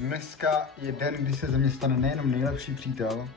Dneska je den, kdy se ze mě stane nejenom nejlepší přítel,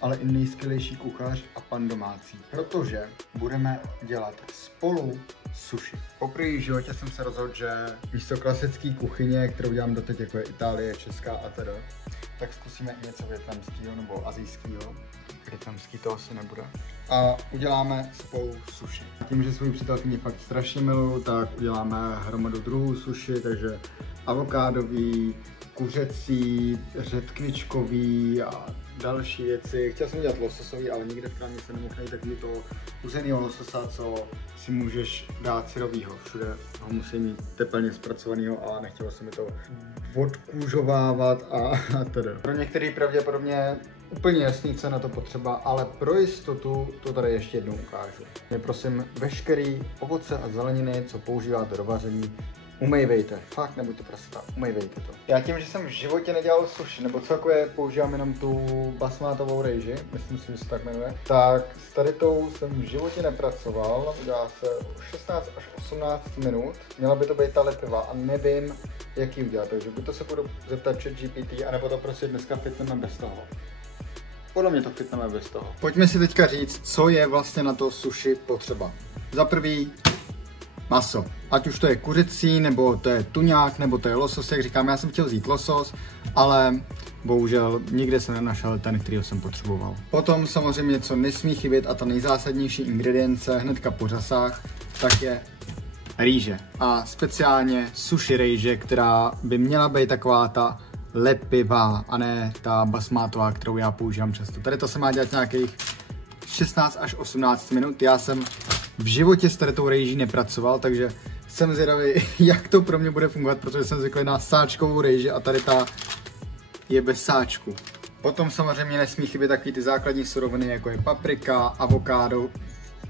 ale i nejskvělejší kuchař a pan domácí. Protože budeme dělat spolu sushi. Poprvé v životě jsem se rozhodl, že místo klasické kuchyně, kterou dělám doteď, jako je Itálie, Česká a teda, tak zkusíme i něco vietnamského nebo asijského. Vietnamský to asi nebude. A uděláme spolu sushi. Tím, že svou přítelkyni fakt strašně miluju, tak uděláme hromadu druhů sushi, takže avokádový, kuřecí, řetkvičkový a další věci. Chtěl jsem dělat lososový, ale nikde v krámě se nemohl najít takový to uzenýho lososa, co si můžeš dát syrovýho. Všude ho musí mít teplně zpracovanýho a nechtělo se mi to odkůžovávat a tedy. Pro některý pravděpodobně úplně jasný, co na to potřeba, ale pro jistotu to tady ještě jednou ukážu. My prosím veškerý ovoce a zeleniny, co používáte do vaření, umývejte, fakt nebuďte prasata, umývejte to. Já tím, že jsem v životě nedělal sushi, nebo celkově používám jenom tu basmátovou rejži, myslím si, že se tak jmenuje, tak s tady tou jsem v životě nepracoval, udělá se 16 až 18 minut, měla by to být ta lepivá a nevím, jak ji udělat, takže buď to se budu zeptat ChatGPT, anebo to prostě dneska fitneme bez toho. Podle mě to fitneme bez toho. Pojďme si teďka říct, co je vlastně na to sushi potřeba. Za prvý maso. Ať už to je kuřecí, nebo to je tuňák, nebo to je losos, jak říkám, já jsem chtěl vzít losos, ale bohužel nikde se nenašel ten, kterýho jsem potřeboval. Potom samozřejmě, co nesmí chybět a ta nejzásadnější ingredience hnedka po řasách, tak je rýže. A speciálně sushi rejže, která by měla být taková ta lepivá a ne ta basmátová, kterou já používám často. Tady to se má dělat nějakých 16 až 18 minut. Já jsem v životě s tady tou rejží nepracoval, takže jsem zvědavý, jak to pro mě bude fungovat, protože jsem zvyklý na sáčkovou rejži a tady ta je bez sáčku. Potom samozřejmě nesmí chybět takový ty základní suroviny, jako je paprika, avokádo,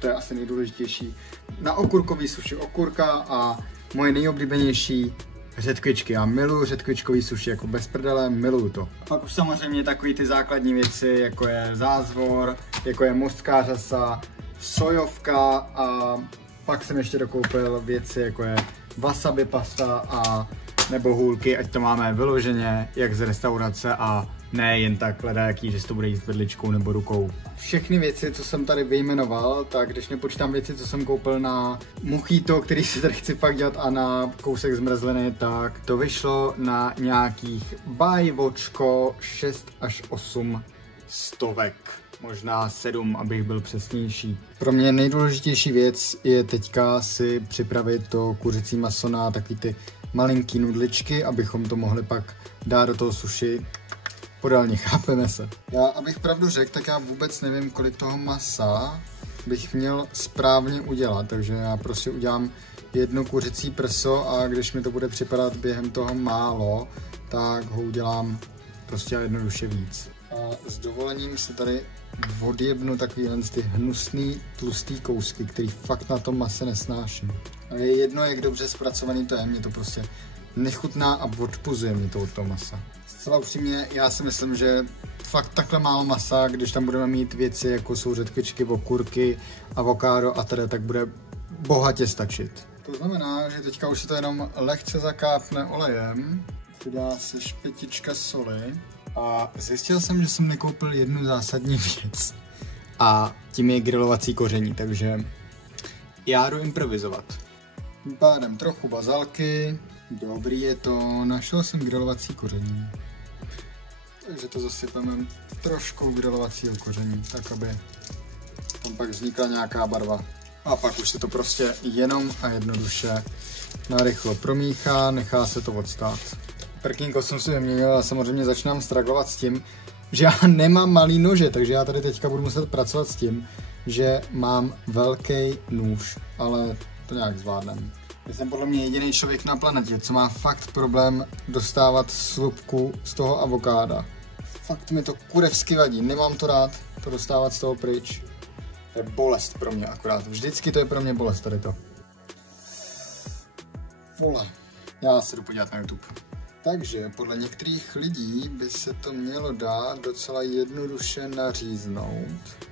to je asi nejdůležitější. Na okurkový sushi okurka a moje nejoblíbenější řetkvičky. Já miluju řetkvičkový sushi, jako bez prdele, miluju to. Pak už samozřejmě takový ty základní věci, jako je zázvor, jako je mostská řasa, sojovka a pak jsem ještě dokoupil věci, jako je wasabi pasta a nebo hůlky, ať to máme vyloženě jak z restaurace a ne jen tak ledajaký, že si to bude jíst vedličkou nebo rukou. Všechny věci, co jsem tady vyjmenoval, tak když nepočítám věci, co jsem koupil na mojito, který si tady chci pak dělat a na kousek zmrzliny, tak to vyšlo na nějakých bajvočko 6 až 8 stovek. Možná 7, abych byl přesnější. Pro mě nejdůležitější věc je teďka si připravit to kuřecí maso na takový ty malinký nudličky, abychom to mohli pak dát do toho sushi. Podélně, chápeme se. Já, abych pravdu řekl, tak já vůbec nevím, kolik toho masa bych měl správně udělat, takže já prostě udělám jedno kuřecí prso a když mi to bude připadat během toho málo, tak ho udělám prostě jednoduše víc. A s dovolením se tady odjebnu takovýhle ty hnusný, tlustý kousky, který fakt na tom mase nesnáším. Ale je jedno, jak dobře zpracovaný to je, mě to prostě nechutná a odpuzuje mi to od toho masa. Zcela upřímně, já si myslím, že fakt takhle málo masa, když tam budeme mít věci, jako jsou řetkvičky, okurky, avokádo a teda, tak bude bohatě stačit. To znamená, že teďka už se to jenom lehce zakápne olejem, přidá se špetička soli. A zjistil jsem, že jsem nekoupil jednu zásadní věc. A tím je grilovací koření, takže já jdu improvizovat. Tím pádem trochu bazalky, dobrý je to, našel jsem grilovací koření. Takže to zasypeme trošku grilovacího koření, tak aby tam pak vznikla nějaká barva. A pak už se to prostě jenom a jednoduše narychlo promíchá, nechá se to odstát. Prkínko jsem si vyměnil a samozřejmě začínám stragglovat s tím, že já nemám malý nože, takže já tady teďka budu muset pracovat s tím, že mám velký nůž, ale to nějak zvládnem. Já jsem podle mě jediný člověk na planetě, co má fakt problém dostávat slupku z toho avokáda. Fakt mi to kurevsky vadí, nemám to rád, to dostávat z toho pryč. To je bolest pro mě akorát, vždycky to je pro mě bolest tady to. Vole, já se jdu podívat na YouTube. Takže podle některých lidí by se to mělo dát docela jednoduše naříznout,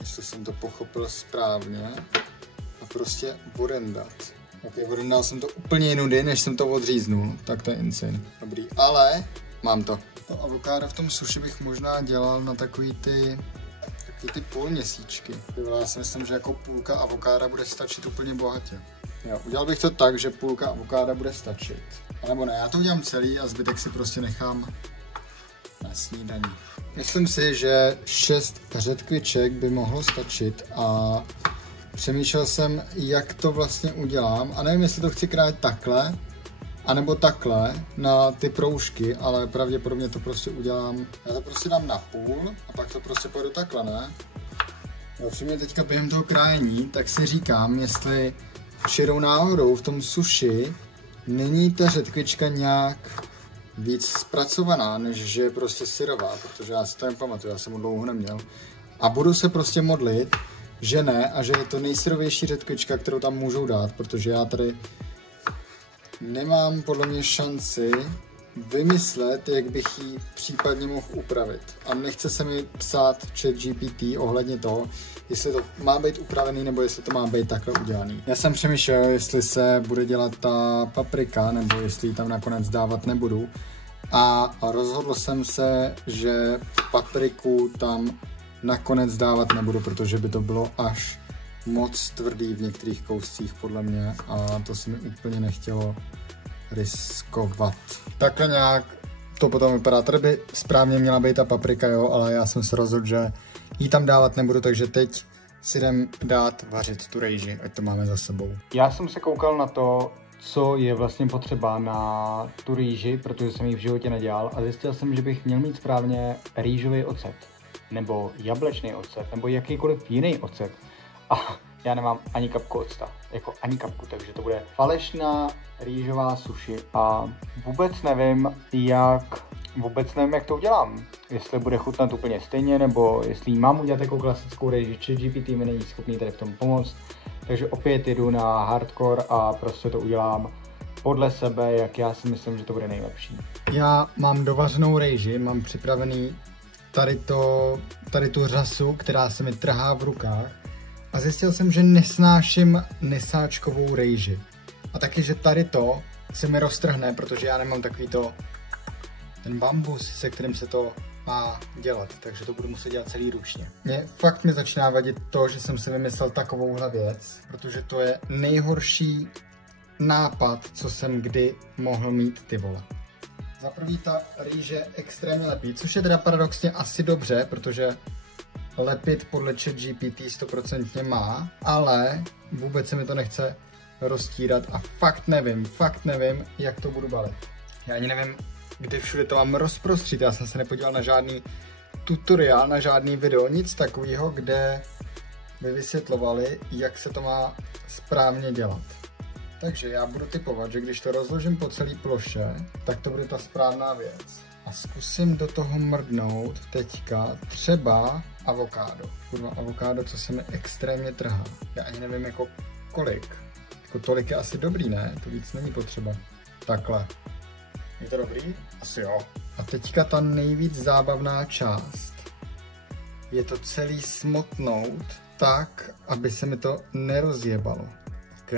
jestli jsem to pochopil správně, a prostě borendat. Ok, odendal jsem to úplně jinudy, než jsem to odříznul. Tak to je insane. Dobrý, ale mám to. To avokádo v tom suši bych možná dělal na takový ty půlměsíčky. Já si myslím, že jako půlka avokáda bude stačit úplně bohatě. Jo, udělal bych to tak, že půlka avokáda bude stačit. A nebo ne, já to udělám celý a zbytek si prostě nechám na snídaní. Myslím si, že 6 řetkviček by mohlo stačit a přemýšlel jsem, jak to vlastně udělám a nevím, jestli to chci krájet takhle, anebo takhle na ty proužky, ale pravděpodobně to prostě udělám, já to prostě dám na půl a pak to prostě pojedu takhle, ne? Jo, přímě teďka během toho krájení, tak si říkám, jestli čirou náhodou v tom suši není ta řetkvička nějak víc zpracovaná, než že je prostě syrová, protože já si to nepamatuju, já jsem ho dlouho neměl. A budu se prostě modlit, že ne a že je to nejsyrovější řetkvička, kterou tam můžou dát, protože já tady nemám podle mě šanci vymyslet, jak bych ji případně mohl upravit. A nechce se mi psát ChatGPT ohledně toho, jestli to má být upravený nebo jestli to má být takhle udělaný. Já jsem přemýšlel, jestli se bude dělat ta paprika nebo jestli ji tam nakonec dávat nebudu. A rozhodl jsem se, že papriku tam nakonec dávat nebudu, protože by to bylo až moc tvrdý v některých kouscích podle mě a to se mi úplně nechtělo riskovat. Takhle nějak to potom vypadá. Tady by správně měla být ta paprika, jo, ale já jsem se rozhodl, že ji tam dávat nebudu, takže teď si jdem dát vařit tu rejži, ať to máme za sebou. Já jsem se koukal na to, co je vlastně potřeba na tu rýži, protože jsem ji v životě nedělal a zjistil jsem, že bych měl mít správně rýžový ocet, nebo jablečný ocet, nebo jakýkoliv jiný ocet. A já nemám ani kapku octa, jako ani kapku, takže to bude falešná rýžová suši a vůbec nevím, jak to udělám. Jestli bude chutnat úplně stejně, nebo jestli mám udělat jako klasickou rýži, ChatGPT mi není schopný tady v tom pomoct. Takže opět jdu na hardcore a prostě to udělám podle sebe, jak já si myslím, že to bude nejlepší. Já mám dovařenou rejži, mám připravený tady tu řasu, která se mi trhá v rukách. A zjistil jsem, že nesnáším nesáčkovou rejži. A taky, že tady to se mi roztrhne, protože já nemám ten bambus, se kterým se to má dělat. Takže to budu muset dělat celý ručně. Fakt mi začíná vadit to, že jsem si vymyslel takovouhle věc, protože to je nejhorší nápad, co jsem kdy mohl mít, ty vole. Za prvý ta rýže extrémně lepí, což je teda paradoxně asi dobře, protože lepit podle ChatGPT 100% má, ale vůbec se mi to nechce roztírat a fakt nevím, jak to budu balit. Já ani nevím, kde všude to mám rozprostřít, já jsem se nepodíval na žádný tutoriál, na žádný video, nic takového, kde by vysvětlovali, jak se to má správně dělat. Takže já budu typovat, že když to rozložím po celé ploše, tak to bude ta správná věc. A zkusím do toho mrdnout teďka třeba avokádo. Kurva, avokádo, co se mi extrémně trhá. Já ani nevím jako kolik. Jako tolik je asi dobrý, ne? To víc není potřeba. Takhle. Je to dobrý? Asi jo. A teďka ta nejvíc zábavná část. Je to celý smotnout tak, aby se mi to nerozjebalo. OK.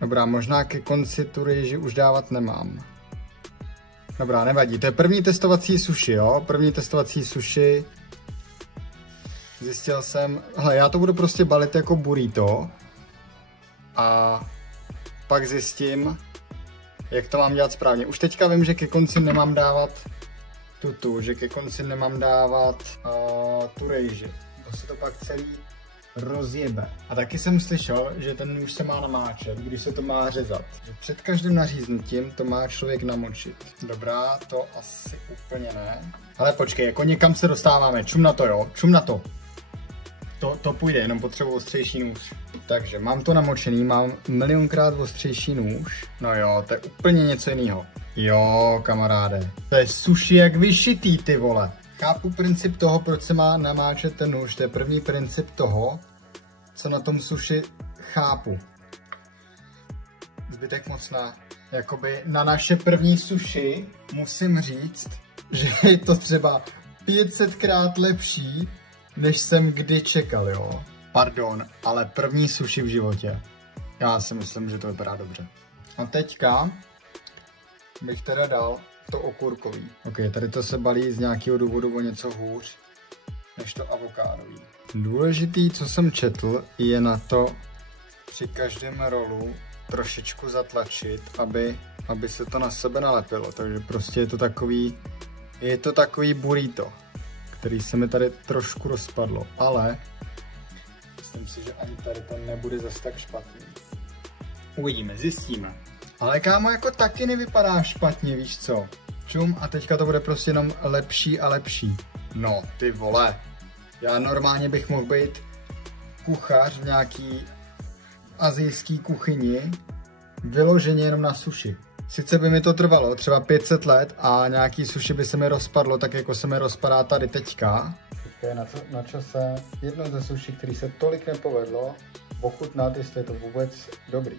Dobrá, možná ke konci tu rýži už dávat nemám. Dobrá, nevadí. To je první testovací suši, jo? První testovací suši. Zjistil jsem, hele, já to budu prostě balit jako burrito. A pak zjistím, jak to mám dělat správně. Už teďka vím, že ke konci nemám dávat že ke konci nemám dávat tu rejži. To se to pak celý rozjebe. A taky jsem slyšel, že ten nůž se má namáčet, když se to má řezat. Že před každým naříznutím to má člověk namočit. Dobrá, to asi úplně ne. Ale počkej, jako někam se dostáváme. Čum na to, jo? Čum na to. To půjde, jenom potřebuji ostřejší nůž. Takže mám to namočený, mám milionkrát ostřejší nůž. No jo, to je úplně něco jiného. Jo, kamaráde. To je suši jak vyšitý, ty vole. Chápu princip toho, proč se má namáčet ten nůž. To je první princip toho, co na tom suši chápu. Zbytek moc ne. Jakoby na naše první suši musím říct, že je to třeba 500krát lepší, než jsem kdy čekal, jo. pardon, ale první sushi v životě. Já si myslím, že to vypadá dobře. A teďka bych teda dal to okurkový. Ok, tady to se balí z nějakého důvodu o něco hůř než to avokádový. Důležitý, co jsem četl, je na to při každém rolu trošičku zatlačit, aby se to na sebe nalepilo. Takže prostě je to takový burrito, který se mi tady trošku rozpadlo, ale myslím si, že ani tady to nebude zase tak špatný. Uvidíme, zjistíme. Ale kámo, jako taky nevypadá špatně, víš co? Čum, a teďka to bude prostě jenom lepší a lepší. No, ty vole. Já normálně bych mohl být kuchař v nějaký asijský kuchyni, vyloženě jenom na sushi. Sice by mi to trvalo třeba 500 let a nějaký sushi by se mi rozpadlo, tak jako se mi rozpadá tady teďka. Teďka je na čase jedno ze sushi, který se tolik nepovedlo, ochutnat, jestli je to vůbec dobrý.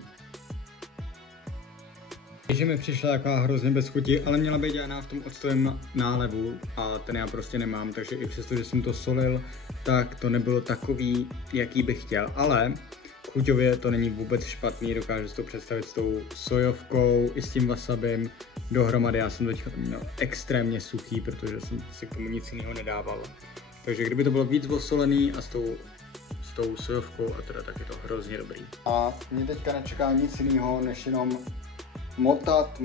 Takže mi přišla taková hrozně bez chuti, ale měla být dělaná v tom octovém nálevu a ten já prostě nemám, takže i přesto, že jsem to solil, tak to nebylo takový, jaký bych chtěl, ale chuťově to není vůbec špatný, dokážu si to představit s tou sojovkou i s tím wasabim dohromady. Já jsem teďka měl extrémně suchý, protože jsem si k tomu nic jiného nedával. Takže kdyby to bylo víc osolený a s tou sojovkou, a teda tak je to hrozně dobrý. A mě teďka nečeká nic jiného, než jenom motat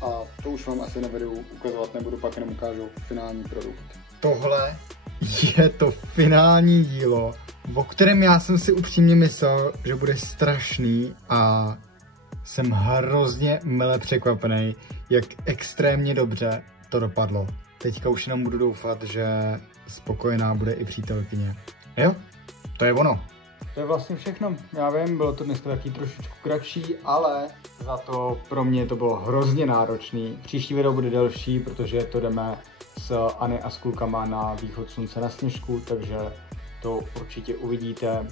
a to už vám asi nebudu ukazovat, nebudu, pak jenom ukážu finální produkt. Tohle je to finální dílo, o kterém já jsem si upřímně myslel, že bude strašný a jsem hrozně mile překvapený, jak extrémně dobře to dopadlo. Teďka už jenom budu doufat, že spokojená bude i přítelkyně. Jo, to je ono. To je vlastně všechno. Já vím, bylo to dneska taky trošičku kratší, ale za to pro mě to bylo hrozně náročný. Příští video bude delší, protože to jdeme s Ani a s klukama na východ slunce na Sněžku, takže to určitě uvidíte.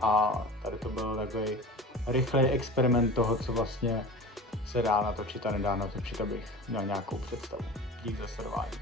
A tady to byl takový rychlej experiment toho, co vlastně se dá natočit a nedá natočit, abych měl nějakou představu. Dík za sledování.